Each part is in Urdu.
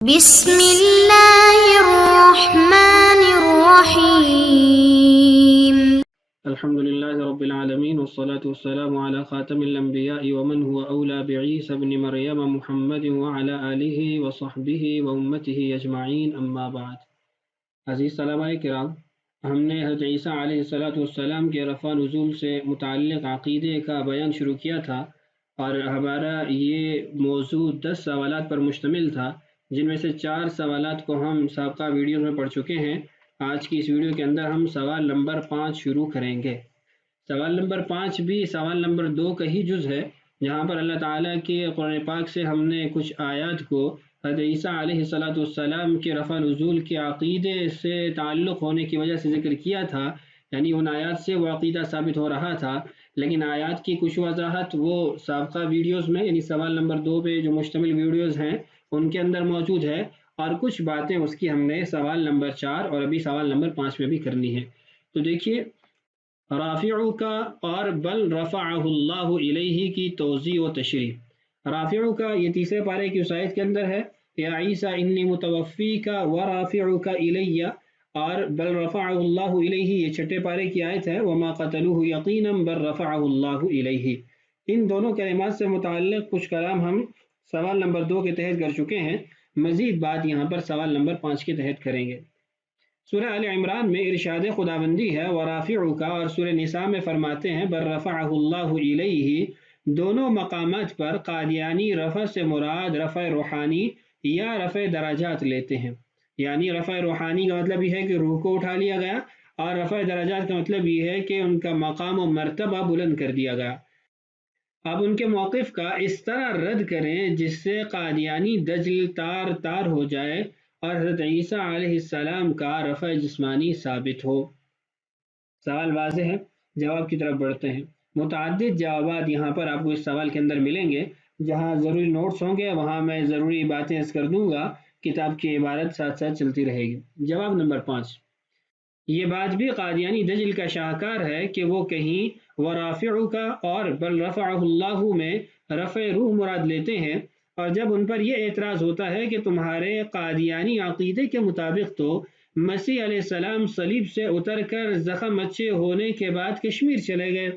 بسم اللہ الرحمن الرحیم الحمد لله رب العالمين والصلاة والسلام على خاتم الأنبياء ومن هو أولى بعيسى بن مريم محمد وعلى آله وصحبه وأمته أجمعين أما بعد. عزیز سلامہ کرام، ہم نے حضرت عیسیٰ علیہ السلام کے رفع نزول سے متعلق عقیدے کا بیان شروع کیا تھا، اور ہمارا یہ موضوع 10 سوالات پر مشتمل تھا، جن میں سے 4 سوالات کو ہم سابقہ ویڈیوز میں پڑھ چکے ہیں۔ آج کی اس ویڈیو کے اندر ہم سوال نمبر 5 شروع کریں گے۔ سوال نمبر 5 بھی سوال نمبر 2 کا ہی جز ہے، جہاں پر اللہ تعالیٰ کے قرآن پاک سے ہم نے کچھ آیات کو حضرت عیسیٰ علیہ السلام کے رفع نزول کے عقیدے سے تعلق ہونے کی وجہ سے ذکر کیا تھا، یعنی ان آیات سے وہ عقیدہ ثابت ہو رہا تھا، لیکن آیات کی کچھ وضاحت وہ سابقہ ویڈیوز میں، یعنی سوال نمبر 2 پہ جو مشتمل ویڈیوز ہیں ان کے اندر موجود ہے، اور کچھ باتیں اس کی ہم نے سوال نمبر 4 اور ابھی سوال نمبر 5 میں بھی کرنی ہے۔ تو دیکھیے، رافعو کا اور بل رفعہ اللہ الیہ کی توضیح و تشریح۔ رافعو کا یہ تیسرے پارے کی اس آیت کے اندر ہے، یا عیسیٰ انی متوفیک ورافعک الیہ، اور بل رفعہ اللہ الیہ یہ چھٹے پارے کی آیت ہے، وما قتلوہ یقینا بل رفعہ اللہ الیہ۔ ان دونوں کلمات سے متعلق کچھ کلام ہم سوال نمبر 2 کے تحت کر چکے ہیں، مزید بات یہاں پر سوال نمبر 5 کے تحت کریں گے۔ سورہ آل عمران میں ارشاد خداوندی ہے ورافعو کا، اور سورہ نساء میں فرماتے ہیں بل رفعہ اللہ الیہ۔ دونوں مقامات پر قادیانی رفع سے مراد رفع روحانی یا رفع درجات لیتے ہیں، یعنی رفع روحانی کا مطلب یہ ہے کہ روح کو اٹھا لیا گیا، اور رفع درجات کا مطلب یہ ہے کہ ان کا مقام و مرتبہ بلند کر دیا گیا۔ اب ان کے موقف کا اس طرح رد کریں جس سے قادیانی دجل تار ہو جائے اور حضرت عیسیٰ علیہ السلام کا رفع جسمانی ثابت ہو۔ سوال واضح ہے، جواب کی طرف بڑھتے ہیں۔ متعدد جوابات یہاں پر آپ کو اس سوال کے اندر ملیں گے، جہاں ضروری نوٹس ہوں گے وہاں میں ضروری باتیں عرض کر دوں گا، کتاب کی عبارت ساتھ ساتھ چلتی رہے گی۔ جواب نمبر 5، یہ بات بھی قادیانی دجل کا شاہکار ہے کہ وہ کہیں ورافعو کا اور بل رفعہ اللہ میں رفع روح مراد لیتے ہیں، اور جب ان پر یہ اعتراض ہوتا ہے کہ تمہارے قادیانی عقیدے کے مطابق تو مسیح علیہ السلام صلیب سے اتر کر زخم اچھے ہونے کے بعد کشمیر چلے گئے،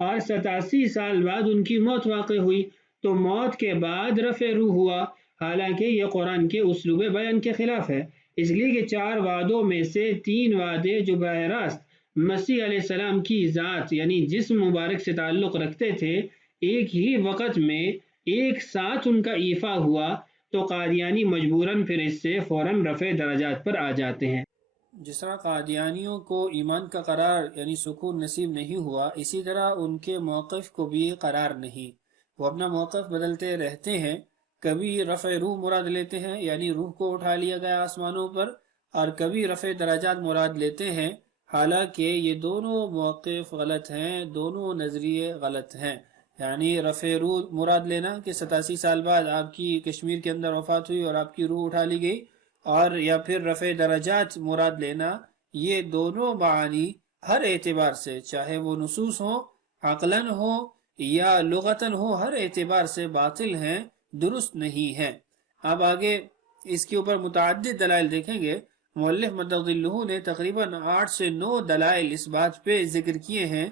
اور 87 سال بعد ان کی موت واقع ہوئی، تو موت کے بعد رفع روح ہوا، حالانکہ یہ قرآن کے اسلوب بیان کے خلاف ہے، اس لیے کہ 4 وعدوں میں سے 3 وعدے جو براہ راست مسیح علیہ السلام کی ذات یعنی جسم مبارک سے تعلق رکھتے تھے، ایک ہی وقت میں ایک ساتھ ان کا ایفا ہوا، تو قادیانی مجبوراً پھر اس سے فوراً رفع درجات پر آ جاتے ہیں۔ جس طرح قادیانیوں کو ایمان کا قرار یعنی سکون نصیب نہیں ہوا، اسی طرح ان کے موقف کو بھی قرار نہیں، وہ اپنا موقف بدلتے رہتے ہیں، کبھی رفع روح مراد لیتے ہیں یعنی روح کو اٹھا لیا گیا آسمانوں پر، اور کبھی رفع درجات مراد لیتے ہیں، حالانکہ یہ دونوں موقف غلط ہیں، دونوں نظریے غلط ہیں۔ یعنی رفع روح مراد لینا کہ 87 سال بعد آپ کی کشمیر کے اندر وفات ہوئی اور آپ کی روح اٹھا لی گئی، اور یا پھر رفع درجات مراد لینا، یہ دونوں معانی ہر اعتبار سے، چاہے وہ نصوص ہوں، عقلاً ہو یا لغتاً ہو، ہر اعتبار سے باطل ہیں، درست نہیں ہیں۔ اب آگے اس کے اوپر متعدد دلائل دیکھیں گے۔ مؤلف مدغدلہ نے تقریباً 8 سے 9 دلائل اس بات پہ ذکر کیے ہیں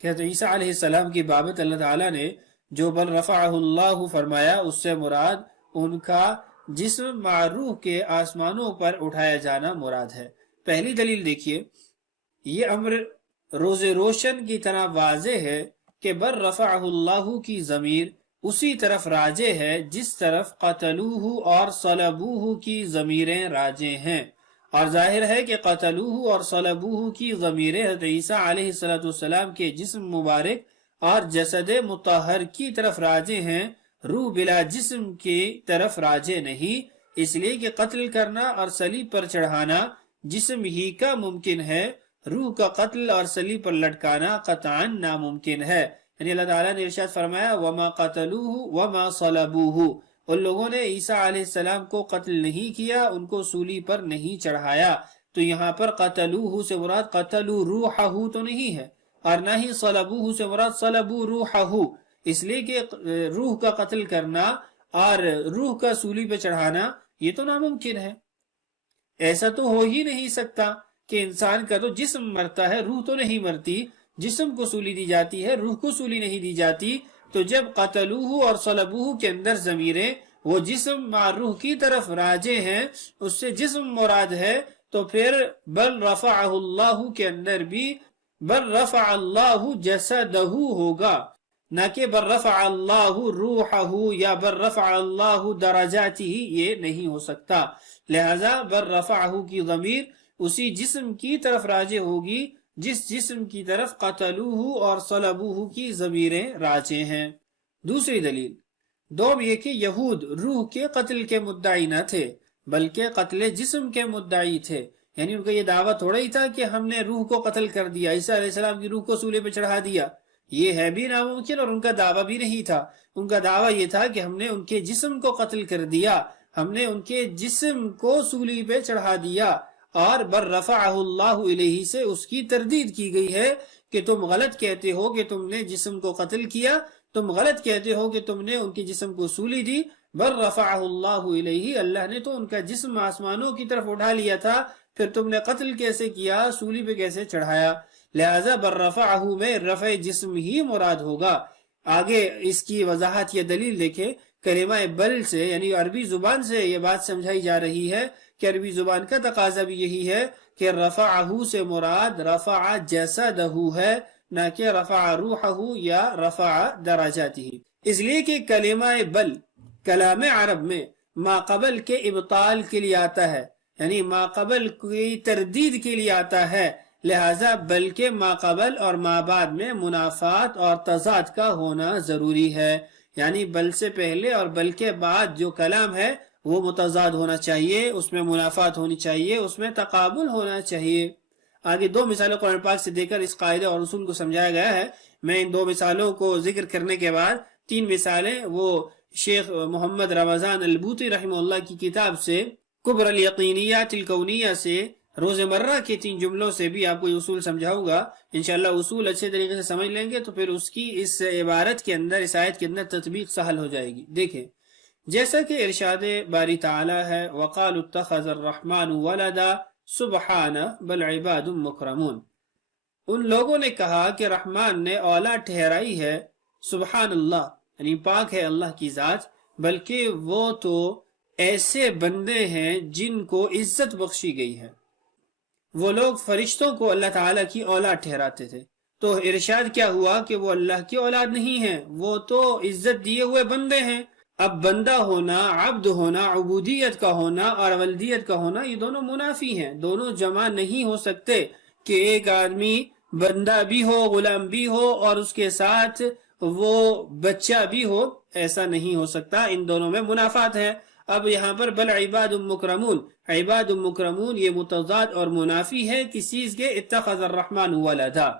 کہ حضرت عیسیٰ علیہ السلام کی بابت اللہ تعالیٰ نے جو بل رفعہ اللہ فرمایا، اس سے مراد ان کا جسم مع روح کے آسمانوں پر اٹھایا جانا مراد ہے۔ پہلی دلیل دیکھیے، یہ امر روز روشن کی طرح واضح ہے کہ بل رفعہ اللہ کی ضمیر اسی طرف راجع ہے جس طرف قتلوہ اور صلبوہ کی ضمیریں راجع ہیں، اور ظاہر ہے کہ قتلوہ اور صلبوہ کی ضمیریں حضرت عیسیٰ علیہ السلام کے جسم مبارک اور جسد مطہر کی طرف راجع ہیں، روح بلا جسم کی طرف راجع نہیں، اس لیے کہ قتل کرنا اور صلیب پر چڑھانا جسم ہی کا ممکن ہے، روح کا قتل اور صلیب پر لٹکانا قطعاً ناممکن ہے۔ یعنی اللہ تعالیٰ نے ارشاد فرمایا وما قتلوہ وما صلبوہ، ان لوگوں نے عیسیٰ علیہ السلام کو قتل نہیں کیا، ان کو سولی پر نہیں چڑھایا، تو یہاں پر قتلوہ سے مراد قتلوا روحہ تو نہیں ہے، اور نہ ہی صلبوہ سے مراد صلبوا روحہ، اس لیے کہ روح کا قتل کرنا اور روح کا سولی پہ چڑھانا یہ تو ناممکن ہے، ایسا تو ہو ہی نہیں سکتا کہ انسان کا تو جسم مرتا ہے، روح تو نہیں مرتی، جسم کو سولی دی جاتی ہے، روح کو سولی نہیں دی جاتی۔ تو جب قتلوہ اور صلبوہ کے اندر ضمیریں وہ جسم مع روح کی طرف راجع ہیں، اس سے جسم مراد ہے، تو پھر بل رفعہ اللہ کے اندر بھی بل رفع اللہ جسدہ ہوگا، نہ کہ بل رفع اللہ روحہ یا بل رفع اللہ درجاتہ، یہ نہیں ہو سکتا۔ لہذا بل رفعہ کی ضمیر اسی جسم کی طرف راجع ہوگی جس جسم کی طرف قتلوہ اور صلبوہ کی ضمیریں راجع ہیں۔ دوسری دلیل، دوم یہ کہ یہود روح کے قتل کے مدعی نہ تھے بلکہ قتل جسم کے مدعی تھے، یعنی ان کا یہ دعویٰ تھوڑا ہی تھا کہ ہم نے روح کو قتل کر دیا، عیسیٰ علیہ السلام کی روح کو سولے پہ چڑھا دیا، یہ ہے بھی ناممکن، اور ان کا دعویٰ بھی نہیں تھا۔ ان کا دعویٰ یہ تھا کہ ہم نے ان کے جسم کو قتل کر دیا، ہم نے ان کے جسم کو سولی پہ چڑھا دیا، اور بر رفعہ اللہ الیہ سے اس کی تردید کی گئی ہے کہ تم غلط کہتے ہو کہ تم نے جسم کو قتل کیا، تم غلط کہتے ہو کہ تم نے ان کے جسم کو سولی دی۔ بر رفعہ اللہ الیہ، اللہ نے تو ان کا جسم آسمانوں کی طرف اٹھا لیا تھا، پھر تم نے قتل کیسے کیا، سولی پہ کیسے چڑھایا؟ لہذا بر رفعہ میں رفع جسم ہی مراد ہوگا۔ آگے اس کی وضاحت یا دلیل دیکھیں، کلمہ بل سے یعنی عربی زبان سے یہ بات سمجھائی جا رہی ہے کہ عربی زبان کا تقاضا بھی یہی ہے کہ رفعہ سے مراد رفع جسدہ ہے، نہ کہ رفع روحہ یا رفع درجاتہ، اس لیے کہ کلمہ بل کلام عرب میں ما قبل کے ابطال کے لیے آتا ہے، یعنی ما قبل کی تردید کے لیے آتا ہے، لہذا بل کے ما قبل اور ما بعد میں منافات اور تضاد کا ہونا ضروری ہے، یعنی بل سے پہلے اور بل کے بعد جو کلام ہے وہ متضاد ہونا چاہیے، اس میں منافات ہونی چاہیے، اس میں تقابل ہونا چاہیے۔ آگے دو مثالیں قرآن پاک سے دے کر اس قاعدے اور اصول کو سمجھایا گیا ہے۔ میں ان دو مثالوں کو ذکر کرنے کے بعد تین مثالیں وہ شیخ محمد رمضان البوطی رحمہ اللہ کی کتاب سے کبر الیقینیات الکونیہ سے روز مرہ کے تین جملوں سے بھی آپ کو یہ اصول سمجھاؤں گا۔ انشاءاللہ اصول اچھے طریقے سے سمجھ لیں گے تو پھر اس کی اس عبارت کے اندر، اس آیت کے اندر تطبیق سہل ہو جائے گی۔ دیکھیں، جیسا کہ ارشاد باری تعالی ہے، وَقَالُوا اتَّخَذَ الرَّحْمَنُ وَلَدًا سُبْحَانَهُ بَلْ عِبَادٌ مُكْرَمُونَ، ان لوگوں نے کہا کہ رحمان نے اولاد ٹھہرائی ہے، سبحان اللہ یعنی پاک ہے اللہ کی ذات، بلکہ وہ تو ایسے بندے ہیں جن کو عزت بخشی گئی ہے۔ وہ لوگ فرشتوں کو اللہ تعالیٰ کی اولاد ٹھہراتے تھے، تو ارشاد کیا ہوا کہ وہ اللہ کی اولاد نہیں ہیں، وہ تو عزت دیے ہوئے بندے ہیں۔ اب بندہ ہونا، عبد ہونا، عبودیت کا ہونا اور ولدیت کا ہونا، یہ دونوں منافی ہیں، دونوں جمع نہیں ہو سکتے کہ ایک آدمی بندہ بھی ہو، غلام بھی ہو اور اس کے ساتھ وہ بچہ بھی ہو، ایسا نہیں ہو سکتا، ان دونوں میں منافات ہے۔ اب یہاں پر بل عباد مکرمون، عباد مکرمون یہ متضاد اور منافی ہے کس چیز کے؟ اتخذ الرحمن ولدا،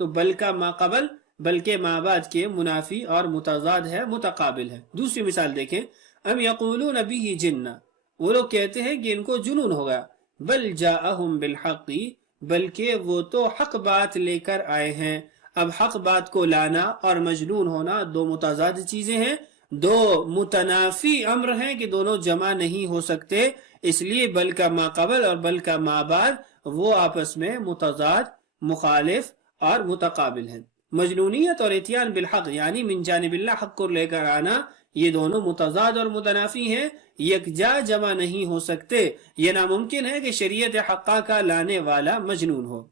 تو بل کا ما قبل بلکہ ما بعد کے منافی اور متضاد ہے، متقابل ہے۔ دوسری مثال دیکھیں، ام یقولون به جنہ، وہ لوگ کہتے ہیں کہ ان کو جنون ہوگا، بل جاءہم بالحق، بلکہ وہ تو حق بات لے کر آئے ہیں۔ اب حق بات کو لانا اور مجنون ہونا دو متضاد چیزیں ہیں، دو متنافی امر ہیں کہ دونوں جمع نہیں ہو سکتے، اس لیے بل کا ما قبل اور بل کا ما بعد وہ آپس میں متضاد، مخالف اور متقابل ہیں۔ مجنونیت اور اتیان بالحق یعنی من جانب اللہ حق کو لے کر آنا، یہ دونوں متضاد اور متنافی ہیں، یکجا جمع نہیں ہو سکتے۔ یہ ناممکن ہے کہ شریعت حقہ کا لانے والا مجنون ہو۔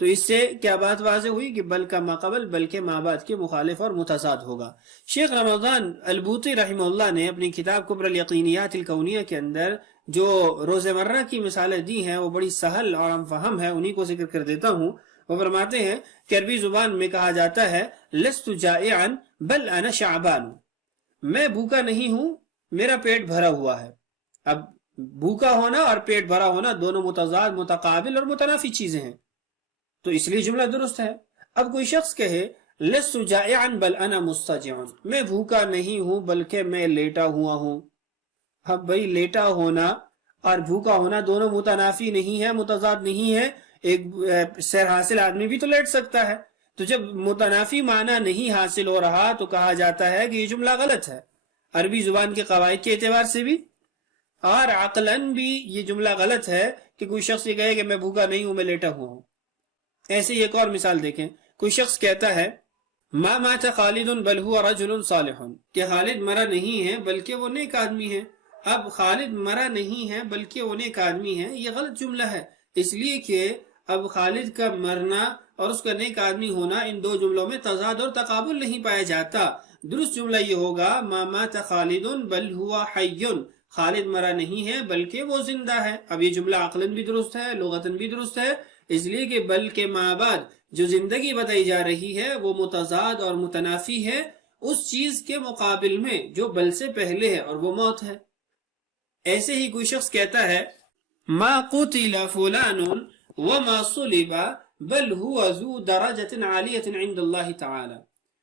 تو اس سے کیا بات واضح ہوئی کہ بل کا ما قبل بلکہ ما بعد کے مخالف اور متضاد ہوگا۔ شیخ رمضان البوطی رحمہ اللہ نے اپنی کتاب کبر الیقینیات الکونیہ کے اندر جو روز مرہ کی مثالیں دی ہیں وہ بڑی سہل اور ہم فہم ہے، انہی کو ذکر کر دیتا ہوں۔ وہ فرماتے ہیں کہ عربی زبان میں کہا جاتا ہے لست جائعا بل انا شعبان، میں بھوکا نہیں ہوں، میرا پیٹ بھرا ہوا ہے۔ اب بھوکا ہونا اور پیٹ بھرا ہونا دونوں متضاد، متقابل اور متنافی چیزیں ہیں، تو اس لیے جملہ درست ہے۔ اب کوئی شخص کہے لست جائعا بل انا مضطجع، میں بھوکا نہیں ہوں بلکہ میں لیٹا ہوا ہوں۔ اب بھئی لیٹا ہونا اور بھوکا ہونا دونوں متنافی نہیں ہے، متضاد نہیں ہے، ایک سیر حاصل آدمی بھی تو لیٹ سکتا ہے۔ تو جب متنافی معنی نہیں حاصل ہو رہا تو کہا جاتا ہے کہ یہ جملہ غلط ہے۔ عربی زبان کے قواعد کے اعتبار سے بھی، اور عقلاً بھی یہ جملہ غلط ہے کہ کوئی شخص یہ کہے کہ میں بھوکا نہیں ہوں، میں لیٹا ہوا ہوں۔ ایسے ہی ایک اور مثال دیکھیں، کوئی شخص کہتا ہے ما مات خالد بل هو رجل صالح، کہ خالد مرا نہیں ہے بلکہ وہ نیک آدمی ہے۔ اب خالد مرا نہیں ہے بلکہ وہ نیک آدمی ہے، یہ غلط جملہ ہے، اس لیے کہ اب خالد کا مرنا اور اس کا نیک آدمی ہونا، ان دو جملوں میں تضاد اور تقابل نہیں پایا جاتا۔ درست جملہ یہ ہوگا ما مات خالد بل هو حی، خالد مرا نہیں ہے بلکہ وہ زندہ ہے۔ اب یہ جملہ عقلاً بھی درست ہے، لغتاً بھی درست ہے، اس لیے کہ بل کے ما بعد جو زندگی بتائی جا رہی ہے وہ متضاد اور متنافی ہے اس چیز کے مقابل میں جو بل سے پہلے ہے، اور وہ موت ہے۔ ایسے ہی کوئی شخص کہتا ہے ما قتل فلان وما صلب بل هو ذو درجۃ عالیۃ عند اللہ تعالی،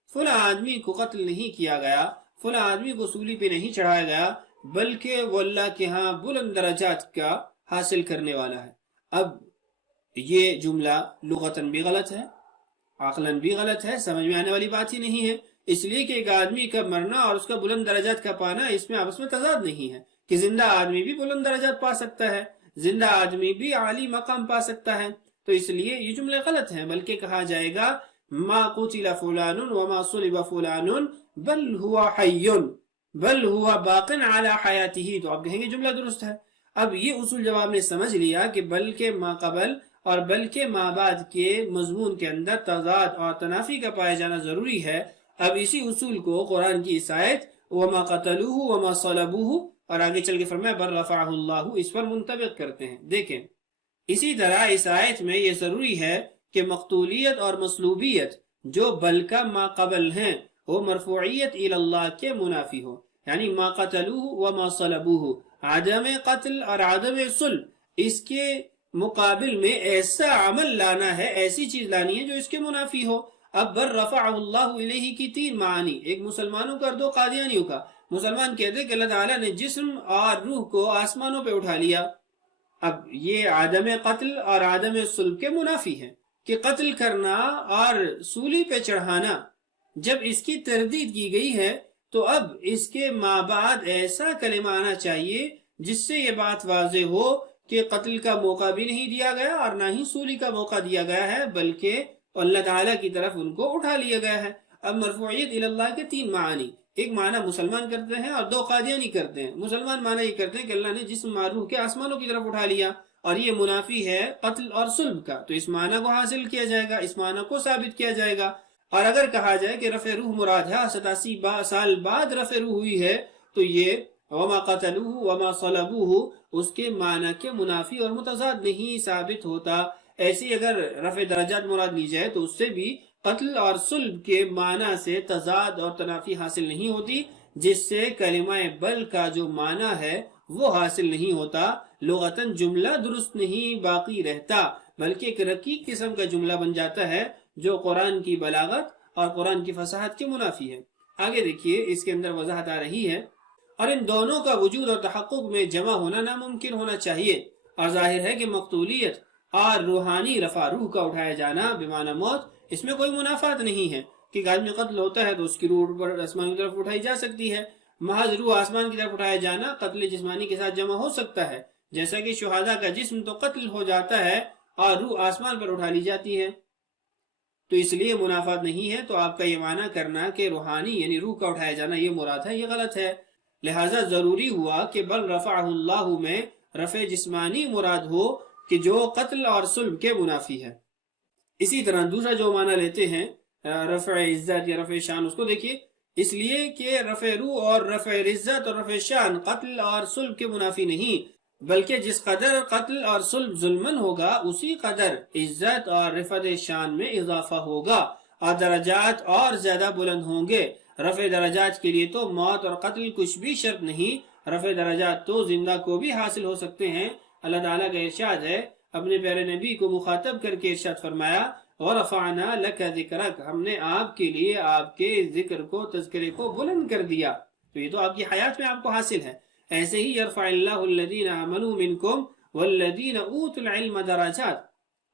فلاں آدمی کو قتل نہیں کیا گیا، فلاں آدمی کو سولی پہ نہیں چڑھایا گیا، بلکہ وہ اللہ کے ہاں بلند درجات کا حاصل کرنے والا ہے۔ اب یہ جملہ لغتاً بھی غلط ہے، عقلاً بھی غلط ہے، سمجھ میں آنے والی بات ہی نہیں ہے، اس لیے کہ ایک آدمی کا مرنا اور اس کا بلند درجات کا پانا، اس میں آپس میں تضاد نہیں ہے کہ زندہ آدمی بھی بلند درجات پا سکتا ہے، زندہ آدمی بھی عالی مقام پا سکتا ہے، تو اس لیے یہ جملے غلط ہیں۔ بلکہ کہا جائے گا ما قتل فلان وما صلب فلان بل هو حی بل هو باق علی حیاتہ، تو آپ کہیں گے جملہ درست ہے۔ اب یہ اصول جب آپ نے سمجھ لیا کہ بل کے ما قبل اور بل کے ما بعد کے مضمون کے اندر تضاد اور تنافی کا پایا جانا ضروری ہے، اب اسی اصول کو قرآن کی اس آیت وما قتلوہ وما صلبوہ اور آگے چل کے فرمایا بل رفعہ اللہ، اس پر منطبق کرتے ہیں۔ دیکھیں اسی طرح اس آیت میں یہ ضروری ہے کہ مقتولیت اور مصلوبیت جو بل کا ما قبل ہیں وہ مرفوعیت الی اللہ کے منافی ہو، یعنی ما قتلوہ وما صلبوہ، عدم قتل اور عدم صلب، اس کے مقابل میں ایسا عمل لانا ہے، ایسی چیز لانی ہے جو اس کے منافی ہو۔ اب بر رفعہ اللہ الیہ کی تین معنی، ایک مسلمانوں کا اور دو قادیانیوں کا۔ مسلمان کہتے ہیں کہ اللہ تعالیٰ نے جسم اور روح کو آسمانوں پہ اٹھا لیا، اب یہ عدم قتل اور عدم صلب کے منافی ہے کہ قتل کرنا اور سولی پہ چڑھانا جب اس کی تردید کی گئی ہے تو اب اس کے ما بعد ایسا کلمہ آنا چاہیے جس سے یہ بات واضح ہو کہ قتل کا موقع بھی نہیں دیا گیا اور نہ ہی سولی کا موقع دیا گیا ہے، بلکہ اللہ تعالیٰ کی طرف ان کو اٹھا لیا گیا ہے۔ اب مرفوعیت الی اللہ کے تین معنی، ایک معنی مسلمان کرتے ہیں اور دو قادیانی کرتے ہیں۔ مسلمان معنی یہ کرتے ہیں کہ اللہ نے جسم اور روح کے آسمانوں کی طرف اٹھا لیا، اور یہ منافی ہے قتل اور صلب کا، تو اس معنی کو حاصل کیا جائے گا، اس معنی کو ثابت کیا جائے گا۔ اور اگر کہا جائے کہ رفع روح مراد ہے، 87 سال بعد رفع روح ہوئی ہے، تو یہ وما قتلوہ وما صلبوہ اس کے معنی کے منافی اور متضاد نہیں ثابت ہوتا۔ ایسی اگر رفع درجات مراد لی جائے تو اس سے بھی قتل اور صلب کے معنی سے تضاد اور تنافی حاصل نہیں ہوتی، جس سے کلمہ بل کا جو معنی ہے وہ حاصل نہیں ہوتا، لغتاً جملہ درست نہیں باقی رہتا، بلکہ ایک رقیق قسم کا جملہ بن جاتا ہے جو قرآن کی بلاغت اور قرآن کی فصاحت کے منافی ہے۔ آگے دیکھیے اس کے اندر وضاحت آ رہی ہے، اور ان دونوں کا وجود اور تحقق میں جمع ہونا ناممکن ہونا چاہیے، اور ظاہر ہے کہ مقتولیت اور روحانی رفع روح کا اٹھایا جانا بمعنی موت، اس میں کوئی منافات نہیں ہے کہ ایک آدمی قتل ہوتا ہے تو اس کی روح پر آسمان کی طرف اٹھائی جا سکتی ہے، محض روح آسمان کی طرف اٹھایا جانا قتل جسمانی کے ساتھ جمع ہو سکتا ہے، جیسا کہ شہداء کا جسم تو قتل ہو جاتا ہے اور روح آسمان پر اٹھا لی جاتی ہے، تو اس لیے منافات نہیں ہے۔ تو آپ کا یہ معنی کرنا کہ روحانی یعنی روح کا اٹھایا جانا یہ مراد ہے، یہ غلط ہے۔ لہٰذا ضروری ہوا کہ بل رفعہ اللہ میں رفع جسمانی مراد ہو کہ جو قتل اور صلب کے منافی ہے۔ اسی طرح دوسرا جو معنی لیتے ہیں رفع عزت یا رفع شان، اس کو دیکھیے، اس لیے کہ رفع روح اور رفع عزت اور رفع شان قتل اور صلب کے منافی نہیں، بلکہ جس قدر قتل اور صلب ظلمن ہوگا اسی قدر عزت اور رفعت شان میں اضافہ ہوگا اور درجات اور زیادہ بلند ہوں گے۔ رفع درجات کے لیے تو موت اور قتل کچھ بھی شرط نہیں، رفع درجات تو زندہ کو بھی حاصل ہو سکتے ہیں۔ اللہ تعالیٰ کا ارشاد ہے، اپنے پیارے نبی کو مخاطب کر کے ارشاد فرمایا وَرَفَعْنَا لَكَ ذِكْرَكَ، ہم نے آپ کے لیے آپ کے ذکر کو، تذکرے کو بلند کر دیا، تو یہ تو آپ کی حیات میں آپ کو حاصل ہے۔ ایسے ہی يَرْفَعِ اللَّهُ الَّذِينَ آمَنُوا مِنْكُمْ وَالَّذِينَ أُوتُوا الْعِلْمَ دَرَجَاتٍ،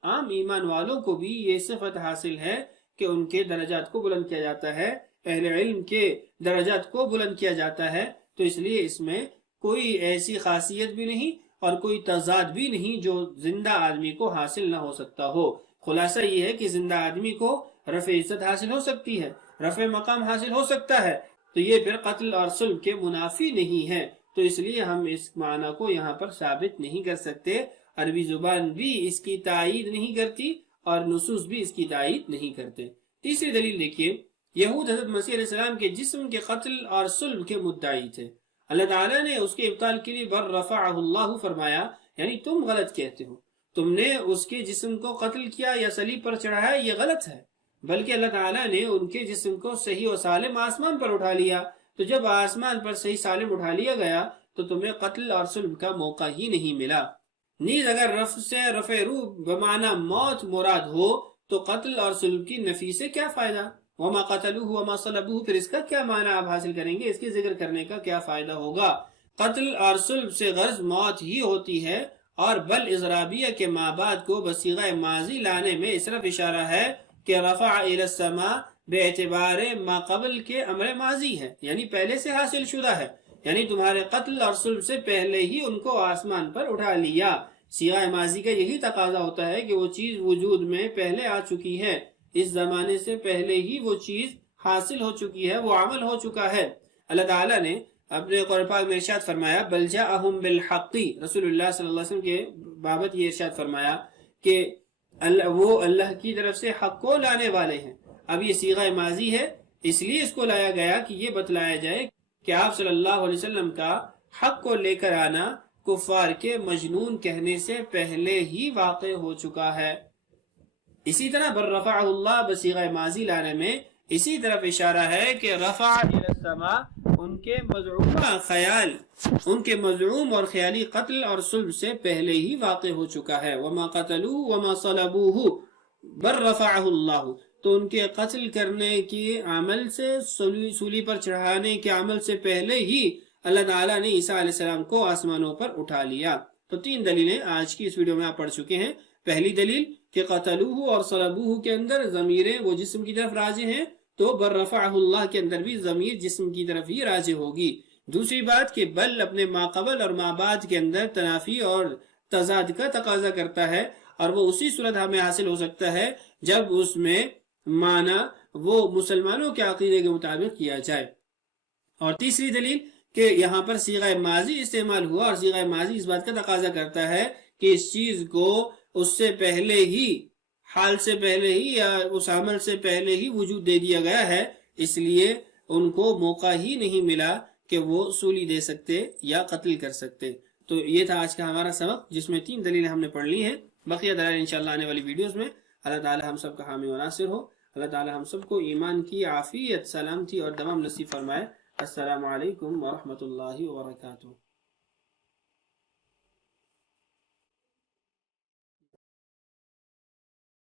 عام ایمان والوں کو بھی یہ صفت حاصل ہے کہ ان کے درجات کو بلند کیا جاتا ہے، اہل علم کے درجات کو بلند کیا جاتا ہے، تو اس لیے اس میں کوئی ایسی خاصیت بھی نہیں اور کوئی تضاد بھی نہیں جو زندہ آدمی کو حاصل نہ ہو سکتا ہو۔ خلاصہ یہ ہے کہ زندہ آدمی کو رفع عزت حاصل ہو سکتی ہے، رفع مقام حاصل ہو سکتا ہے، تو یہ پھر قتل اور صلب کے منافی نہیں ہے، تو اس لیے ہم اس معنی کو یہاں پر ثابت نہیں کر سکتے۔ عربی زبان بھی اس کی تائید نہیں کرتی اور نصوص بھی اس کی تائید نہیں کرتے۔ تیسری دلیل دیکھیے، یہود حضرت مسیح علیہ السلام کے جسم کے قتل اور صلب کے مدعی تھے، اللہ تعالیٰ نے اس کے ابطال کے لیے بر رفعہ اللہ فرمایا، یعنی تم غلط کہتے ہو، تم نے اس کے جسم کو قتل کیا یا صلیب پر چڑھایا، یہ غلط ہے، بلکہ اللہ تعالیٰ نے ان کے جسم کو صحیح و سالم آسمان پر اٹھا لیا، تو جب آسمان پر صحیح سالم اٹھا لیا گیا تو تمہیں قتل اور صلب کا موقع ہی نہیں ملا۔ نیز اگر رفع سے رفع روح بمعنی موت مراد ہو تو قتل اور صلب کی نفی سے کیا فائدہ؟ وما قتلوه وما صلبوه، پھر اس کا کیا معنی آپ حاصل کریں گے، اس کے ذکر کرنے کا کیا فائدہ ہوگا؟ قتل اور صلب سے غرض موت ہی ہوتی ہے، اور بل اضرابیہ کے مابعد کو بصیغہ ماضی لانے میں اس طرف اشارہ ہے کہ رفع الی السماء بے اعتبار ما قبل کے امر ماضی ہے، یعنی پہلے سے حاصل شدہ ہے، یعنی تمہارے قتل اور صلب سے پہلے ہی ان کو آسمان پر اٹھا لیا۔ صیغہ ماضی کا یہی تقاضا ہوتا ہے کہ وہ چیز وجود میں پہلے آ چکی ہے، اس زمانے سے پہلے ہی وہ چیز حاصل ہو چکی ہے، وہ عمل ہو چکا ہے۔ اللہ تعالیٰ نے اپنے قرآن پاک میں ارشاد فرمایا بل جاءہم بالحق، رسول اللہ صلی اللہ علیہ وسلم کے بابت یہ ارشاد فرمایا کہ وہ اللہ کی طرف سے حق کو لانے والے ہیں۔ اب یہ صیغہ ماضی ہے، اس لیے اس کو لایا گیا کہ یہ بتلایا جائے کہ آپ صلی اللہ علیہ وسلم کا حق کو لے کر آنا کفار کے مجنون کہنے سے پہلے ہی واقع ہو چکا ہے۔ اسی طرح بر رفع اللہ بصیغہ ماضی لانے میں اسی طرف اشارہ ہے کہ رفع الی السماء ان کے مزعوم اور خیالی قتل اور صلب سے پہلے ہی واقع ہو چکا ہے۔ وما قتلوه وما صلبوه بر رفعہ اللہ، تو ان کے قتل کرنے کی عمل سے، سولی پر چڑھانے کے عمل سے پہلے ہی اللہ تعالیٰ نے عیسیٰ علیہ السلام کو آسمانوں پر اٹھا لیا۔ تو 3 دلیلیں آج کی اس ویڈیو میں آپ پڑھ چکے ہیں۔ پہلی دلیل کہ قتلوہ اور صلبوہ کے اندر ضمیریں وہ جسم کی طرف راجع ہیں، تو بر رفعہ اللہ کے اندر بھی ضمیر جسم کی طرف ہی راجع ہوگی۔ دوسری بات کہ بل اپنے ما قبل اور ما بعد کے اندر تنافی اور تضاد کا تقاضا کرتا ہے، اور وہ اسی صورت ہمیں حاصل ہو سکتا ہے جب اس میں معنی وہ مسلمانوں کے عقیدے کے مطابق کیا جائے۔ اور تیسری دلیل کہ یہاں پر صیغہ ماضی استعمال ہوا، اور صیغہ ماضی اس بات کا تقاضا کرتا ہے کہ اس چیز کو اس سے پہلے ہی، حال سے پہلے ہی یا اس عمل سے پہلے ہی وجود دے دیا گیا ہے، اس لیے ان کو موقع ہی نہیں ملا کہ وہ سولی دے سکتے یا قتل کر سکتے۔ تو یہ تھا آج کا ہمارا سبق، جس میں 3 دلیلیں ہم نے پڑھ لی ہیں۔ بقیہ دلائل انشاءاللہ آنے والی ویڈیوز میں۔ اللہ تعالی ہم سب کا حامی و ناصر ہو۔ اللہ تعالی ہم سب کو ایمان کی عافیت، سلامتی اور دوام نصیب فرمائے۔ السلام علیکم ورحمۃ اللہ وبرکاتہ۔